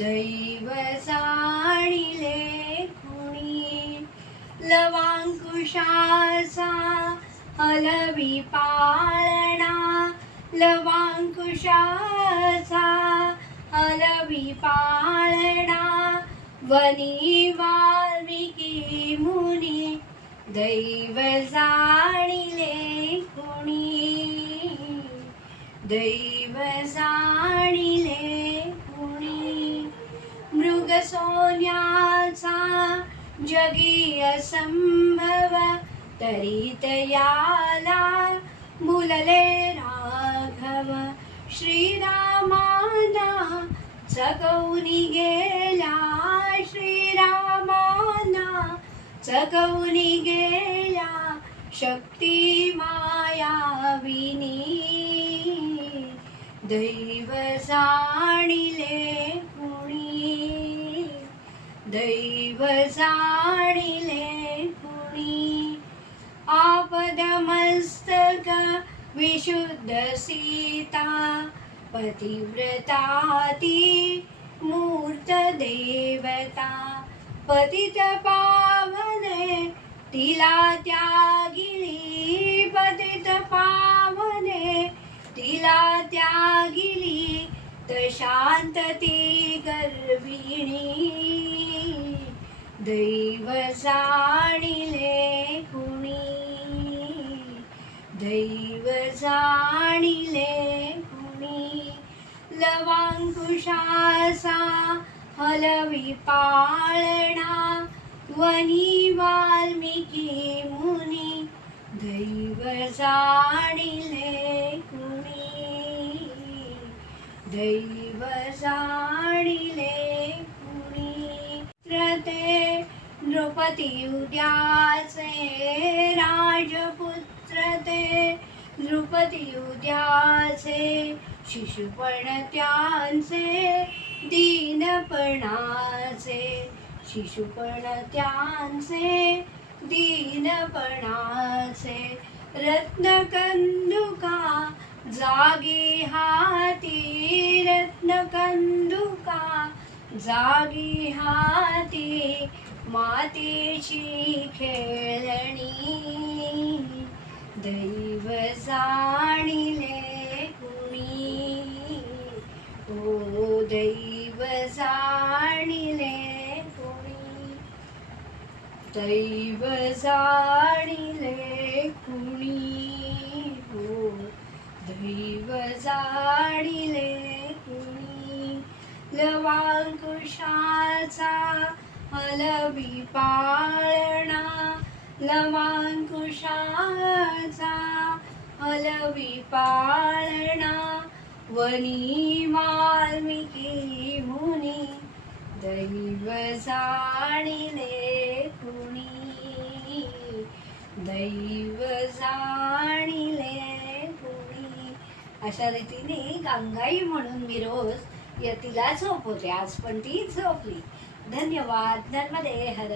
दैव जाणिले कुणी लवांकुशाचा हलवी पाळणा लवांकुशाचा हलवी पाळणा वनी वाल्मिकी मुनी दैव जाणिले कुणी दैव जाणिले कुणी मृग सोन्याचा जगी असंभव तरी तयाला मुलले राघव श्रीरामाना चकवूनी गेला श्रीरामाना चकवूनी गेला शक्ती मायाविनी दैव जाणिले कुणी दैव जाणिले कुणी आपदमस्तक विशुद्ध सीता पतिव्रता ती मूर्त देवता पतित पावने तिला त्यागिली पतित पावने तिला त्यागिली तर शांतती गर्भिणी दैव जाणिले कुणी दैव जाणिले कुणी लवांकुशाचा हलवी पाळणा वनी वाल्मिकी मुनी दैव जाणिले कुणी दैव जाणिले कुणी त्रते नृपती उद्याचे राजपुत्र ते नृपती उद्याचे शिशुपण त्यांचे दीनपणाचे शिशुपण त्यांचे दीनपणाचे रत्नकंदुका जागी हाती रत्नकंदुका जागी हाती मातेची खेळणी दैव जाणिले कुणी ओ दैव जाणिले कुणी दैव जाणिले कुणी हो दैव जाणिले कुणी लवांकुशाचा हलवी पाळणा लवांकुशाचा हलवी पाळणा वनी वाल्मिकी मुनी दैव जाणिले कुणी दैव जाणिले कुणी. अशा रीतीने गंगाई म्हणून मी रोज तिला झोपवते. आज पण ती झोपली. धन्यवाद. नर्मदे हर.